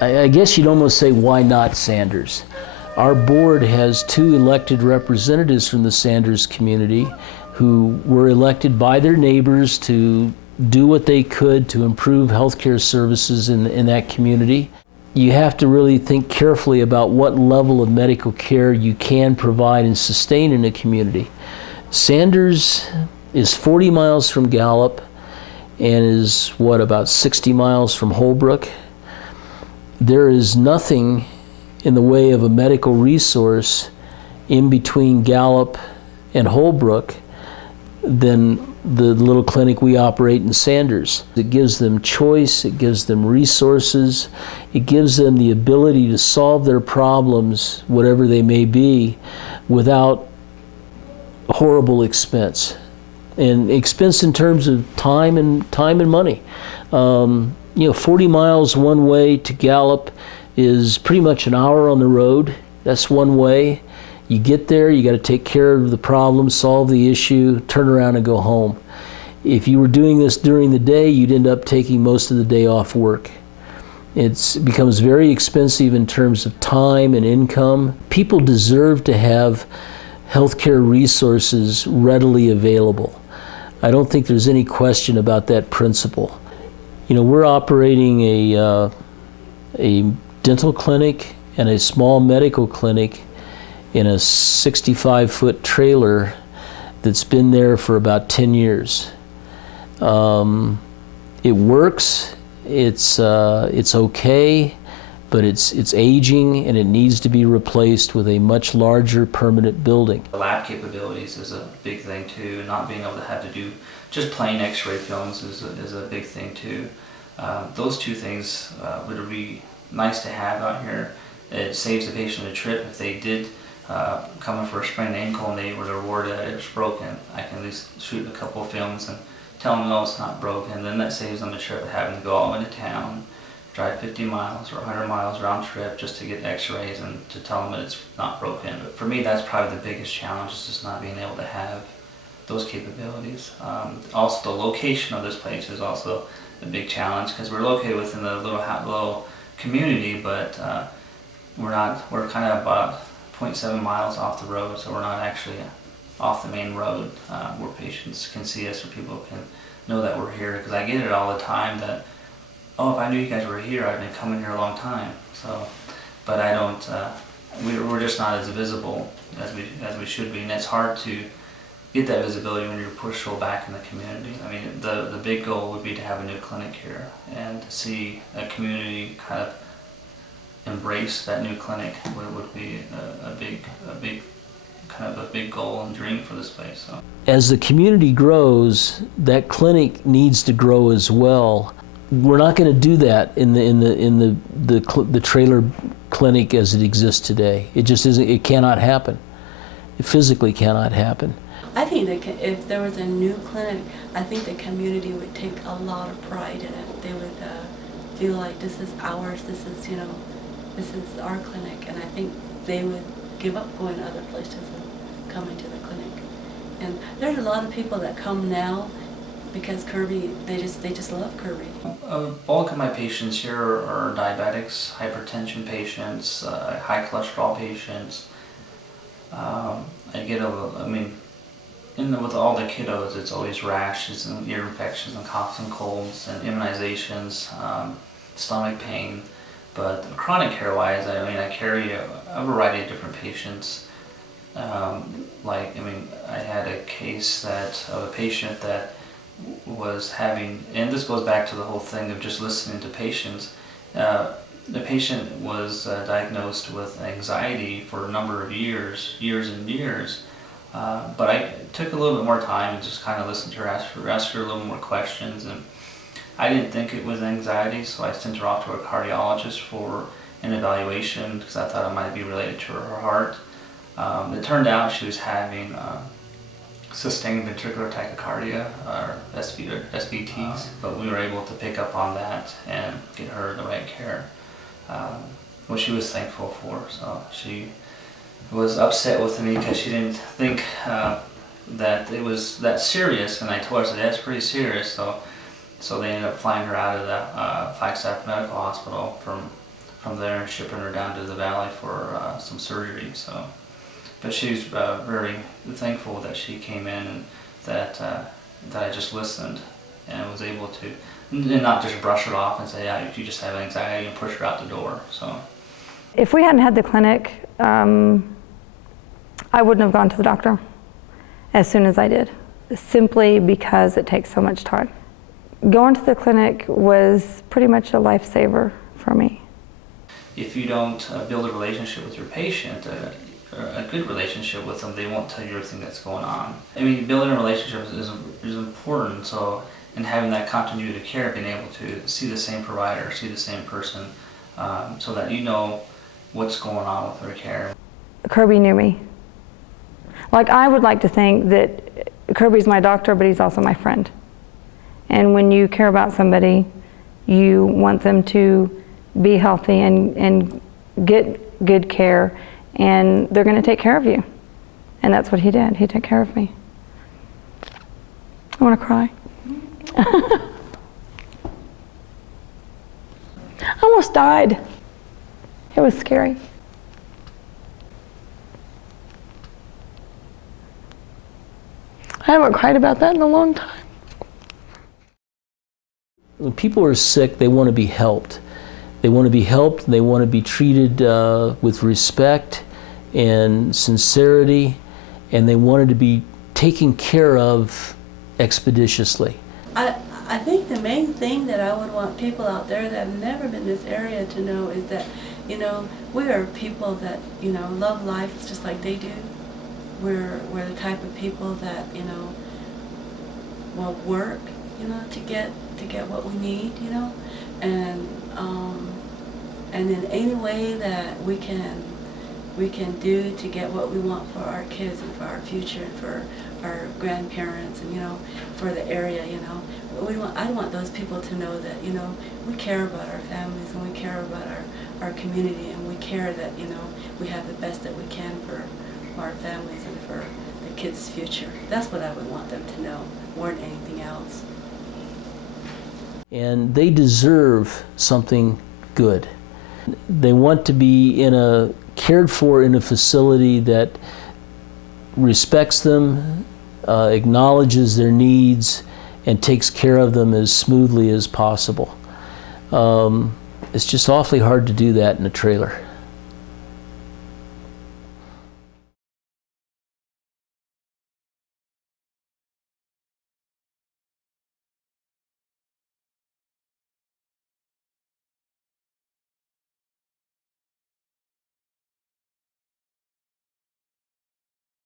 I guess you'd almost say, why not Sanders? Our board has 2 elected representatives from the Sanders community who were elected by their neighbors to do what they could to improve healthcare services in that community. You have to really think carefully about what level of medical care you can provide and sustain in a community. Sanders is 40 miles from Gallup and is, about 60 miles from Holbrook. There is nothing in the way of a medical resource in between Gallup and Holbrook than the little clinic we operate in Sanders. It gives them choice, it gives them resources, it gives them the ability to solve their problems, whatever they may be, without horrible expense. And expense in terms of time and money. 40 miles one way to Gallup is pretty much an hour on the road. That's one way. You get there, you got to take care of the problem, solve the issue, turn around and go home. If you were doing this during the day, you'd end up taking most of the day off work. It becomes very expensive in terms of time and income. People deserve to have healthcare resources readily available. I don't think there's any question about that principle. We're operating a dental clinic and a small medical clinic in a 65-foot trailer that's been there for about 10 years. It works, it's okay, but it's aging and it needs to be replaced with a much larger permanent building. The lab capabilities is a big thing too. Not being able to have to do just plain x-ray films is a big thing too. Those 2 things would be nice to have out here. It saves the patient a trip. If they did come in for a sprained ankle and they were rewarded that it was broken, I can at least shoot a couple of films and tell them no, it's not broken. Then that saves them a trip of having to go all into town, drive 50 miles or 100 miles round trip just to get x-rays and to tell them that it's not broken. But for me, that's probably the biggest challenge, is just not being able to have those capabilities. Also, the location of this place is also a big challenge, because we're located within the little community, but we're kind of about 0.7 miles off the road, so we're not actually off the main road where patients can see us or people can know that we're here. Because I get it all the time that, oh, if I knew you guys were here, I'd been coming here a long time. So, but I don't. We're just not as visible as we should be, and it's hard to get that visibility when you're pushed so back in the community. I mean, the big goal would be to have a new clinic here and to see a community kind of embrace that new clinic would be a big goal and dream for this place. So. As the community grows, that clinic needs to grow as well. We're not going to do that in the trailer clinic as it exists today. It just isn't. It cannot happen. It physically cannot happen. I think that if there was a new clinic, I think the community would take a lot of pride in it. They would feel like this is ours. This is our clinic, and I think they would give up going to other places and coming to the clinic. And there's a lot of people that come now because Kirby, they just love Kirby. A bulk of my patients here are diabetics, hypertension patients, high cholesterol patients. With all the kiddos, it's always rashes and ear infections and coughs and colds and immunizations, stomach pain. But chronic care-wise, I carry a variety of different patients. I had a case of a patient that was having, and this goes back to the whole thing of just listening to patients. The patient was diagnosed with anxiety for a number of years and years. But I took a little bit more time and just kind of listened to her, ask her a little more questions. And I didn't think it was anxiety, so I sent her off to a cardiologist for an evaluation because I thought it might be related to her heart. It turned out she was having sustained ventricular tachycardia, or SVTs, but we were able to pick up on that and get her the right care, which she was thankful for. So she was upset with me because she didn't think that it was that serious, and I told her, that's pretty serious. So they ended up flying her out of the Flagstaff Medical Hospital from from there and shipping her down to the valley for some surgery. So, but she's very thankful that she came in and that I just listened and was able to, and not just brush it off and say, yeah, if you just have anxiety, and push her out the door. So, if we hadn't had the clinic, I wouldn't have gone to the doctor as soon as I did, simply because it takes so much time. Going to the clinic was pretty much a lifesaver for me. If you don't build a relationship with your patient, a good relationship with them, they won't tell you everything that's going on. I mean, building a relationship is important, so, and having that continuity of care, being able to see the same provider, see the same person, so that you know what's going on with their care. Kirby knew me. Like, I would like to think that Kirby's my doctor, but he's also my friend. And when you care about somebody, you want them to be healthy and get good care, and they're going to take care of you. And that's what he did. He took care of me. I want to cry. I almost died. It was scary. I haven't cried about that in a long time. When people are sick, they want to be helped. They want to be helped, they want to be treated with respect and sincerity, and they wanted to be taken care of expeditiously. I think the main thing that I would want people out there that have never been in this area to know is that, you know, we are people that, you know, love life just like they do. We're the type of people that, you know, will work, you know, to get what we need, you know, and in any way that we can do to get what we want for our kids and for our future and for our grandparents and, you know, for the area, you know. I want those people to know that, you know, we care about our families and we care about our community, and we care that, you know, we have the best that we can for our families and for the kids' future. That's what I would want them to know more than anything else. And they deserve something good. They want to be cared for in a facility that respects them, acknowledges their needs, and takes care of them as smoothly as possible. It's just awfully hard to do that in a trailer.